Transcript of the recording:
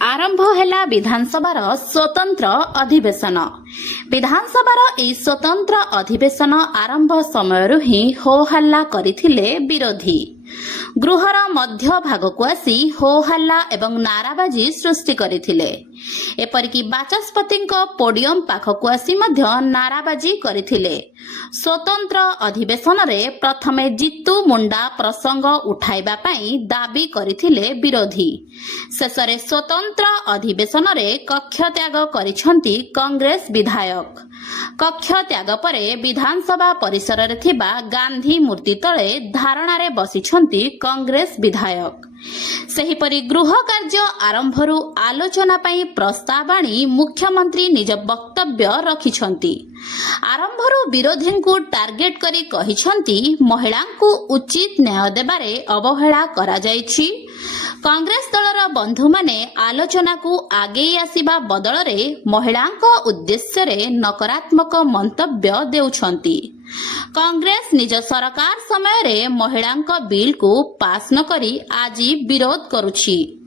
आरंभ है विधानसभार स्वतंत्र अधिवेशन। विधानसभार यह स्वतंत्र अधिवेशन आरंभ समय ही हो हल्ला करथिले विरोधी। गृहर मध्य भाग को आसी हो हल्ला एवं नाराबाजी सृष्टि करथिले। एपरिकी बाचस्पति पोडियम पाखक आसी मध्य नाराबाजी करथिले। स्वतंत्र अधिवेशन रे प्रथमे जितु मुंडा प्रसंग उठाइबा पई दाबी करथिले विरोधी। शेषरे स्वतंत्र अधिवेशन रे कक्ष त्याग करिसंती कांग्रेस विधायक। कक्ष त्याग परे विधानसभा परिसर रे थिबा गांधी मूर्ति तळे धारणा रे बसिछंती कांग्रेस विधायक। सेहिपरि गृह कार्य आरंभरू आलोचना पई प्रस्ताव आनी मुख्यमंत्री निज वक्तव्य रखिछंती। आरंभरू विरोधी को टार्गेट करी कहिछंती महिला को उचित न्याय देबारे अवहेला करा जायछि। कांग्रेस दलर बंधु माने आलोचना को आगे आसीबा बदल रे महिलांको उद्देश्य रे नकारात्मक मंतव्य देउछंती। कांग्रेस निज सरकार समय रे महिलांको बिल को पास न करी आज विरोध करुछि।